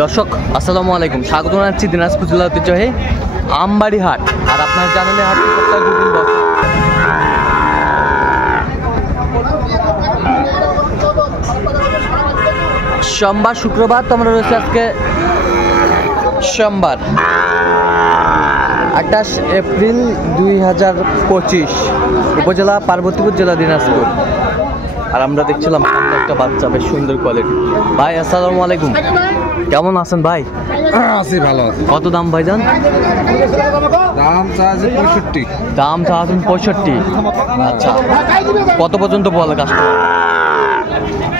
দর্শক আসসালামু আলাইকুম, স্বাগত জানাচ্ছি দিনাজপুর জেলা ঐতিহ্যবাহী আমবাড়ি হাট। আর আপনার জানেন হাট সপ্তাহে দুদিন বসে। সোমবার শুক্রবার তো আমরা রয়েছে আজকে সোমবার 28 এপ্রিল 2025, উপজেলা পার্বতীপুর, জেলা দিনাজপুর। আর আমরা দেখছিলাম একটা বাচ্চা, বেশ সুন্দর কোয়ালিটি। ভাই আসসালামু আলাইকুম, কেমন আছেন ভাই? আছি, ভালো আছি। কত দাম ভাইজান? দাম চাচ্ছে 65। দাম চাচ্ছেন 65। আচ্ছা, কত পর্যন্ত বলে কাস্টমার?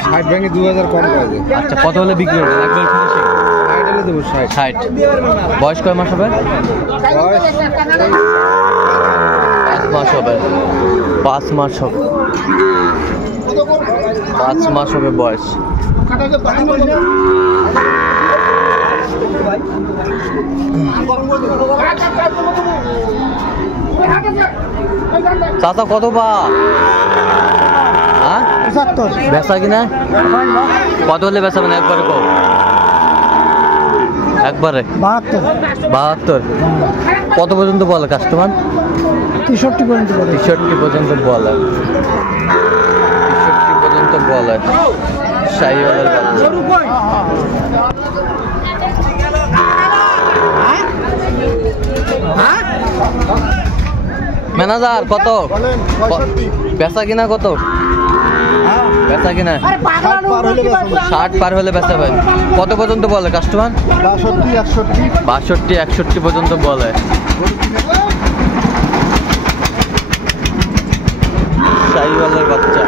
60 ভেঙে 2000 কম করে। আচ্ছা, কত হলে বিক্রি হবে? একবার ফিনিশিং 60 হলে দেবো। 60। বয়স কয় মাস হবে? বয়স 5 মাস হবে। 5 মাস হবে। 5 মাস হবে বয়স। চাচা কত পা? হ্যাঁ, বেচা কিনা কত হলে বেচাবেন? একবারে কো, একবারে 72। কত পর্যন্ত বলে কাস্টমার? 63 পর্যন্ত বলে। 63 পর্যন্ত বলে। 63 পর্যন্ত বলে। শাহিওয়ালের বাচ্চা। ম্যানেজার কত বেচা কিনা? কত বেচা কিনা? 60 পার হলে বেচাবেন। কত পর্যন্ত বলে কাস্টমার? 62 61 পর্যন্ত বলে। শাহিওয়ালের বাচ্চা।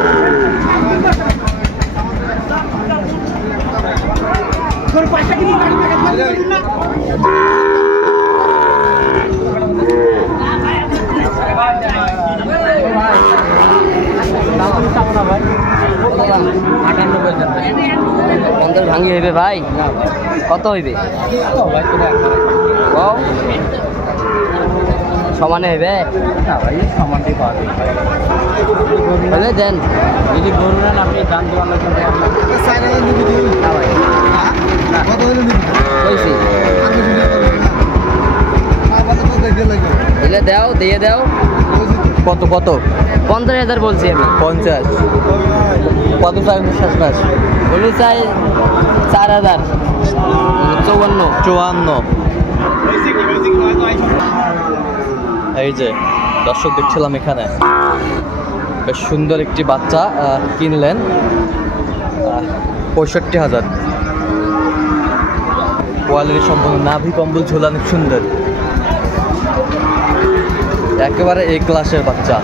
ভাঙি হইবে ভাই? কত হইবে? সমানে হইবে দেন। যদি গরু নেন আপনি দাম দেওয়ার দাও, দিয়ে দাও। কত কত? 50,000 বলছি আমি। 50। কত চাই শেষ মাস? বলি চাই 4,000। 54। এই যে দর্শক দেখছিলাম এখানে বেশ সুন্দর একটি বাচ্চা কিনলেন 65,000। কোয়ালিটি সম্পূর্ণ, নাভি কম্বল ঝোলানো, সুন্দর, একেবারে এ ক্লাসের বাচ্চা।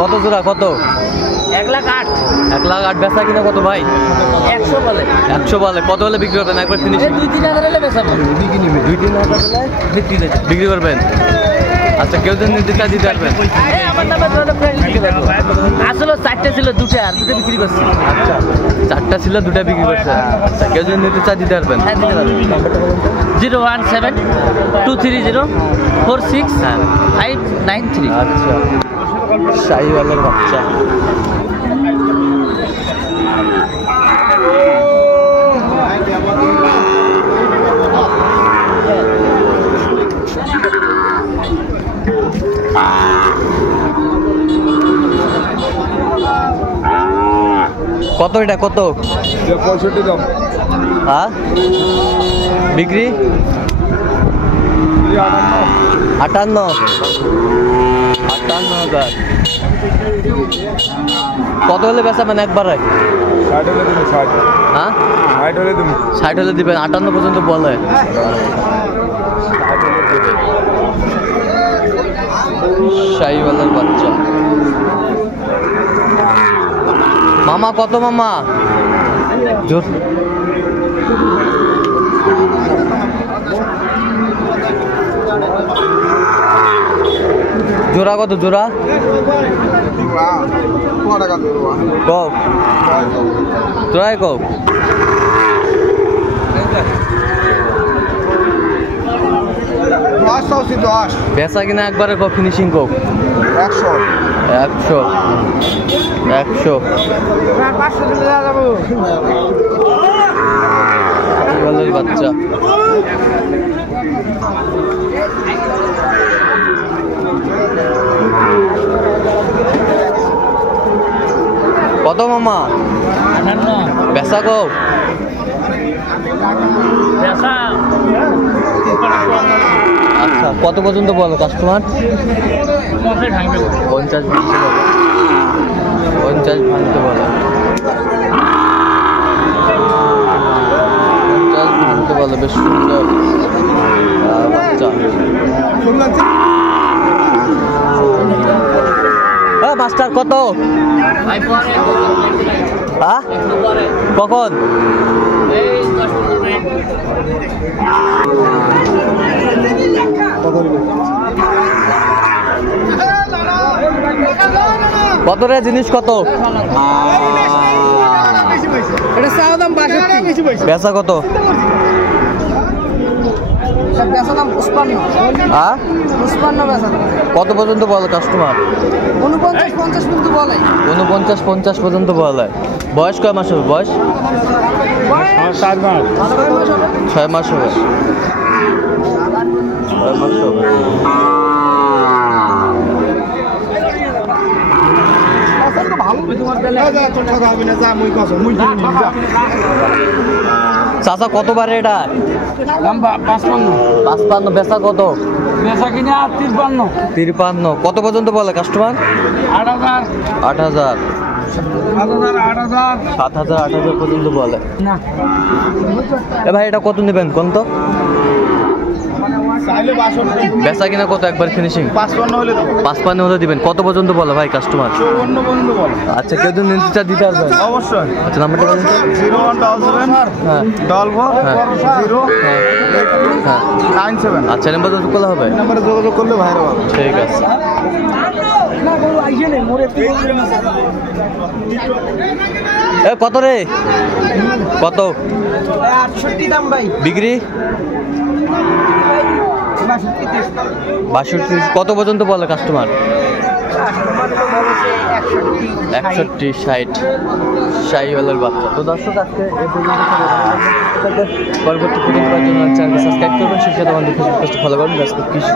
কত জোড়া? কত? 1,08,000। 1,08,000 বেচা কিনা কত ভাই? 100 বলে। 100 বলে। কত হলে বিক্রি করবেন? একবার ফিনিশিং 2-3,000 হলে বেচাবো। 2-3,000 হলে বিক্রি করবেন। আচ্ছা, কেউ যদি নিতে চায় দিতে পারবেন? আসলে 4টা ছিল, 2টা আর 2টা বিক্রি করছি। আচ্ছা, 4টা ছিল, 2টা বিক্রি করছে। আচ্ছা, কেউ যদি নিতে চায় দিতে পারবেন? হ্যাঁ, দিতে পারবেন। 017-230-46-593। আচ্ছা, শাহিওয়ালের বাচ্চা। কত এটা? কত? 65 দাম। হ্যাঁ, বিক্রি 58,000। কত হলে বেচাবেন একবারে? 60 হলে দেবো। 60। হ্যাঁ, 60 হলে দেবো। 60 হলে দিবেন। 58 পর্যন্ত বলে। শাহিওয়ালের বাচ্চা। মামা কত? মামা জোর জোড়া কত জোড়া? কও জোড়ায় কও। বেচা কিনা একবারে কো ফিনিশিং কো? 100 বাচ্চা। কত মামা বেচা কো? আচ্ছা কত পর্যন্ত বলো কাস্টমার? 50 ভাঙতে বলো, 50 ভাঙতে বলো, 50 ভাঙতে বলো। বেশ সুন্দর বাচ্চা। মাস্টার কত? হ্যাঁ কখন? কত রে জিনিস কত? বেচা কত? কত পর্যন্ত বলে কাস্টমার? 49-50 পর্যন্ত বলে। বয়স কয় মাস হবে? বয়স 6 মাস হবে। 6 মাস হবে। চাচা কত বারে এটা? 55। বেচা কত? বেচা কিনা 53। কত পর্যন্ত বলে কাস্টমার? 8000 7000 পর্যন্ত বলে। এ ভাই এটা কত নেবেন কোন তো? বেচা কিনা কত একবার ফিনিশিং? 55 হলে দিবেন। কত পর্যন্ত বলে ভাই কাস্টমার? আচ্ছা কেউ যদি নিতে চায় দিতে পারবেন? অবশ্যই। আচ্ছা নাম্বারটা বলুন তো। 0177 আচ্ছা নাম্বার যোগাযোগ করলে হবে? নাম্বারে যোগাযোগ করলে ভাইরা পাবে। ঠিক আছে। এ কত রে? কত? 68 দাম ভাই। বিক্রি 62। কত পর্যন্ত বলে কাস্টমার? 61 60 শাহিওয়ালের বাচ্চা। তো দর্শক আজকে এই পর্যন্ত পরবর্তী ভিডিও পাওয়ার জন্য চ্যানেলটি সাবস্ক্রাইব করবেন, সেই সাথে আমাদের ফেসবুক পেজটি ফলো করবেন। কৃষি